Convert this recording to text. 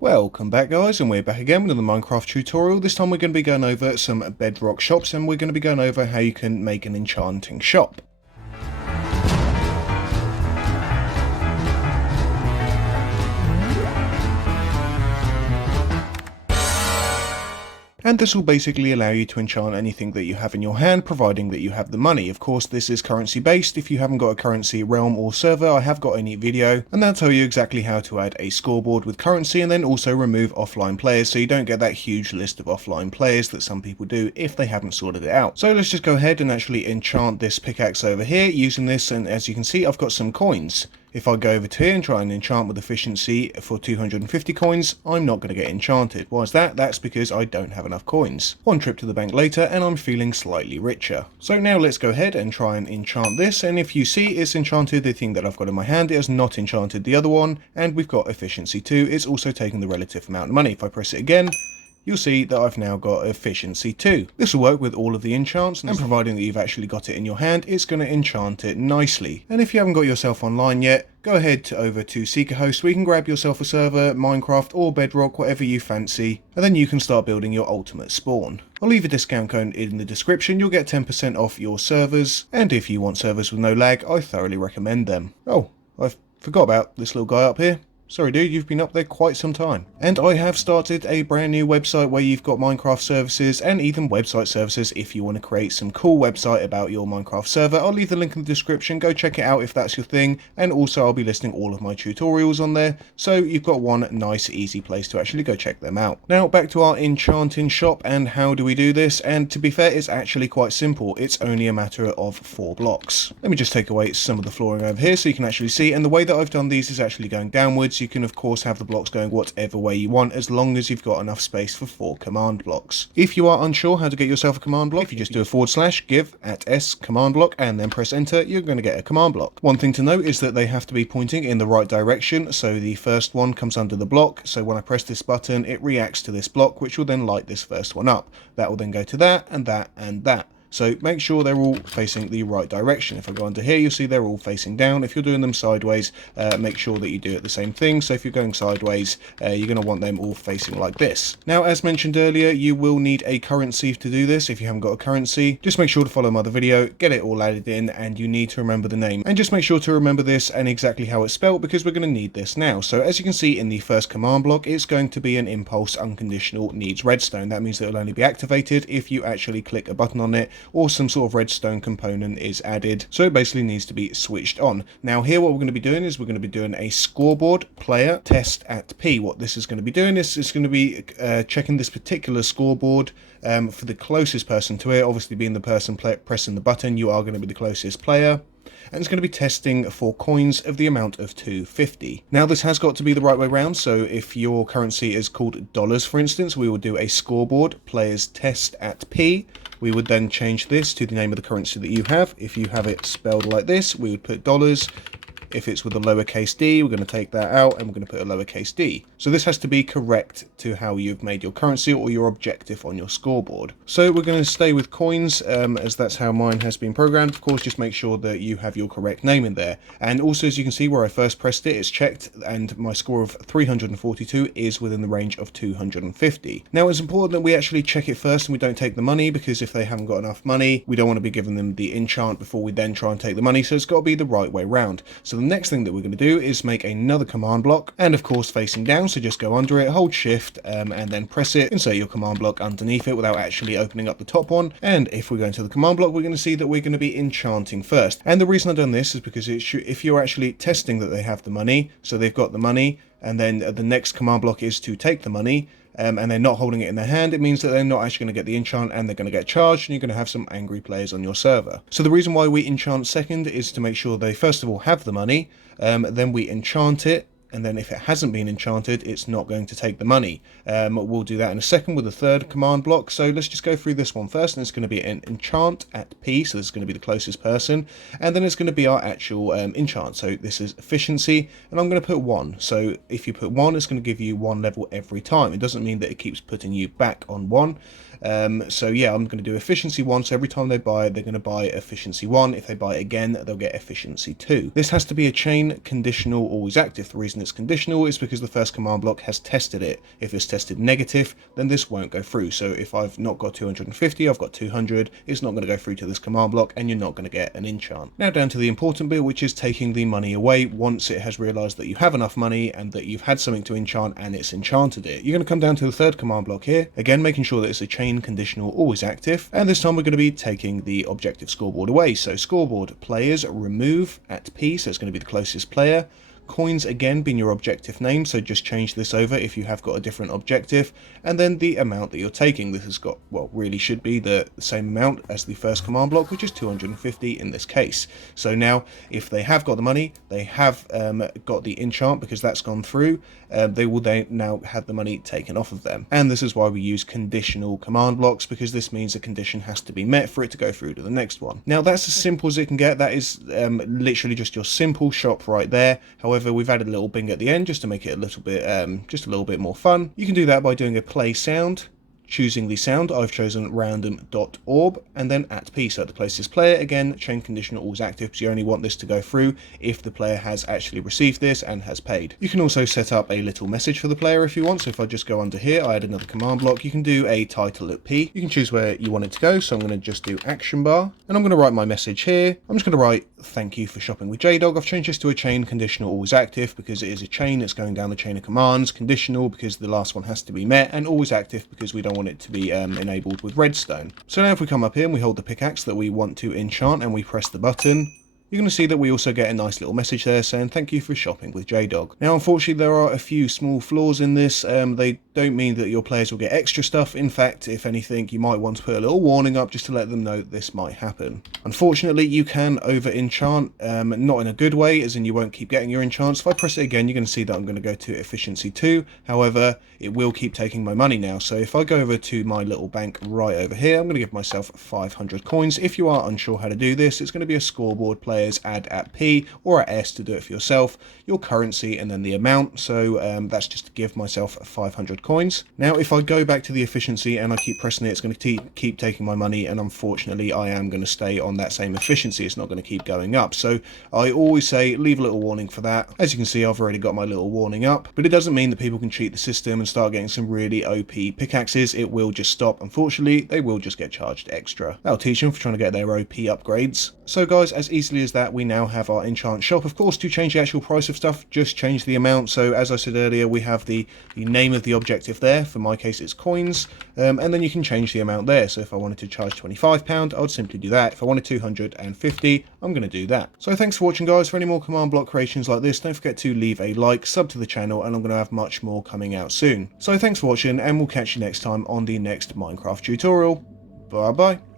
Welcome back guys, and we're back again with another Minecraft tutorial. This time we're going to be going over some bedrock shops, and we're going to be going over how you can make an enchanting shop. And this will basically allow you to enchant anything that you have in your hand, providing that you have the money. Of course, this is currency based. If you haven't got a currency realm or server, I have got a neat video, and that'll tell you exactly how to add a scoreboard with currency, and then also remove offline players, so you don't get that huge list of offline players that some people do if they haven't sorted it out. So let's just go ahead and actually enchant this pickaxe over here using this, and as you can see, I've got some coins. If I go over to here and try and enchant with efficiency for 250 coins, I'm not going to get enchanted. Why is that? That's because I don't have enough coins. One trip to the bank later and I'm feeling slightly richer. So now let's go ahead and try and enchant this, and if you see it's enchanted the thing that I've got in my hand, it has not enchanted the other one, and we've got efficiency 2. It's also taking the relative amount of money. If I press it again, you'll see that I've now got efficiency 2. This will work with all of the enchants, and providing that you've actually got it in your hand, it's going to enchant it nicely. And if you haven't got yourself online yet, go ahead over to SeekaHost, where you can grab yourself a server, Minecraft or Bedrock, whatever you fancy, and then you can start building your ultimate spawn. I'll leave a discount code in the description. You'll get 10% off your servers, and if you want servers with no lag, I thoroughly recommend them. Oh, I forgot about this little guy up here. Sorry dude, you've been up there quite some time. And I have started a brand new website where you've got Minecraft services and even website services if you want to create some cool website about your Minecraft server. I'll leave the link in the description, go check it out if that's your thing, and also I'll be listing all of my tutorials on there, so you've got one nice easy place to actually go check them out. Now back to our enchanting shop, and how do we do this? And to be fair, it's actually quite simple. It's only a matter of 4 blocks. Let me just take away some of the flooring over here so you can actually see, and the way that I've done these is actually going downwards. You can of course have the blocks going whatever way you want, as long as you've got enough space for 4 command blocks. If you are unsure how to get yourself a command block, if you just do a / give @ command block and then press enter, you're going to get a command block. One thing to note is that they have to be pointing in the right direction, so the first one comes under the block, so when I press this button it reacts to this block, which will then light this first one up. That will then go to that and that and that. So make sure they're all facing the right direction. If I go under here, you'll see they're all facing down. If you're doing them sideways, make sure that you do it the same thing. So if you're going sideways, you're going to want them all facing like this. Now, as mentioned earlier, you will need a currency to do this. If you haven't got a currency, just make sure to follow my other video, get it all added in, and you need to remember the name. And just make sure to remember this and exactly how it's spelled, because we're going to need this now. So as you can see in the first command block, it's going to be an impulse unconditional needs redstone. That means that it'll only be activated if you actually click a button on it, or some sort of redstone component is added. So it basically needs to be switched on. Now here what we're going to be doing is we're going to be doing a scoreboard player test at P. What this is going to be doing is it's going to be checking this particular scoreboard for the closest person to it. Obviously being the person pressing the button, you are going to be the closest player. And it's going to be testing for coins of the amount of 250. Now this has got to be the right way around, so if your currency is called dollars, for instance, we will do a scoreboard players test at P. We would then change this to the name of the currency that you have. If you have it spelled like this, we would put dollars. If it's with a lowercase d, we're going to take that out and we're going to put a lowercase d. So this has to be correct to how you've made your currency or your objective on your scoreboard. So we're going to stay with coins, as that's how mine has been programmed. Of course, just make sure that you have your correct name in there. And also, as you can see where I first pressed it, it's checked, and my score of 342 is within the range of 250. Now it's important that we actually check it first and we don't take the money, because if they haven't got enough money, we don't want to be giving them the enchant before we then try and take the money. So it's got to be the right way round. So the next thing that we're going to do is make another command block, and of course facing down, so just go under it, hold shift and then press it, insert your command block underneath it without actually opening up the top one. And if we go into the command block, we're going to see that we're going to be enchanting first. And the reason I've done this is because if you're actually testing that they have the money, so they've got the money, and then the next command block is to take the money, and they're not holding it in their hand, it means that they're not actually going to get the enchant and they're going to get charged, and you're going to have some angry players on your server. So the reason why we enchant second is to make sure they first of all have the money, then we enchant it, and then if it hasn't been enchanted, it's not going to take the money. We'll do that in a second with the third command block. So let's just go through this one first, and it's going to be an enchant at P, so this is going to be the closest person, and then it's going to be our actual enchant. So this is efficiency, and I'm going to put 1. So if you put 1, it's going to give you 1 level every time. It doesn't mean that it keeps putting you back on 1. So yeah, I'm going to do efficiency 1, so every time they buy it, they're going to buy efficiency 1. If they buy it again, they'll get efficiency 2. This has to be a chain conditional always active. The reason reason it's conditional is because the first command block has tested it. If it's tested negative, then this won't go through. So if I've not got 250, I've got 200, it's not going to go through to this command block, and you're not going to get an enchant. Now down to the important bit, which is taking the money away once it has realized that you have enough money and that you've had something to enchant and it's enchanted it. You're going to come down to the third command block here, again making sure that it's a chain conditional always active, and this time we're going to be taking the objective scoreboard away. So scoreboard players remove at P, so it's going to be the closest player. Coins again being your objective name, so just change this over if you have got a different objective, and then the amount that you're taking. This has got, well, really should be the same amount as the first command block, which is 250 in this case. So now if they have got the money, they have got the enchant because that's gone through, they will then now have the money taken off of them. And this is why we use conditional command blocks, because this means a condition has to be met for it to go through to the next one. Now that's as simple as it can get. That is literally just your simple shop right there. However, we've added a little bing at the end just to make it a little bit just a little bit more fun. You can do that by doing a play sound, choosing the sound. I've chosen random.orb, and then at P, so the closest player. Again, chain conditional always active, because you only want this to go through if the player has actually received this and has paid. You can also set up a little message for the player if you want. So if I just go under here, I add another command block. You can do a title at P. You can choose where you want it to go. So I'm going to just do action bar, and I'm going to write my message here. I'm just going to write thank you for shopping with Jdog. I've changed this to a chain conditional always active because it is a chain. It's going down the chain of commands. Conditional because the last one has to be met, and always active because we don't want it to be enabled with redstone. So now if we come up here and we hold the pickaxe that we want to enchant and we press the button, you're going to see that we also get a nice little message there saying thank you for shopping with Jdog. Now unfortunately there are a few small flaws in this. They don't mean that your players will get extra stuff. In fact, if anything, you might want to put a little warning up just to let them know that this might happen. Unfortunately, you can over enchant, not in a good way, as in you won't keep getting your enchants. If I press it again, you're going to see that I'm going to go to efficiency 2. However, it will keep taking my money now. So if I go over to my little bank right over here, I'm going to give myself 500 coins. If you are unsure how to do this, it's going to be a scoreboard players add at P or at S to do it for yourself, your currency and then the amount. So that's just to give myself 500 coins. Now if I go back to the efficiency and I keep pressing it, it's going to keep taking my money, and unfortunately I am going to stay on that same efficiency. It's not going to keep going up. So I always say leave a little warning for that. As you can see, I've already got my little warning up, but it doesn't mean that people can cheat the system and start getting some really OP pickaxes. It will just stop. Unfortunately, they will just get charged extra. That'll teach them for trying to get their OP upgrades. So guys, as easily as that, we now have our enchant shop. Of course, to change the actual price of stuff, just change the amount. So as I said earlier, we have the name of the objective there. For my case, it's coins, and then you can change the amount there. So if I wanted to charge £25, I would simply do that. If I wanted 250, I'm going to do that. So thanks for watching, guys. For any more command block creations like this, don't forget to leave a like, sub to the channel, and I'm going to have much more coming out soon. So thanks for watching, and we'll catch you next time on the next Minecraft tutorial. Bye bye.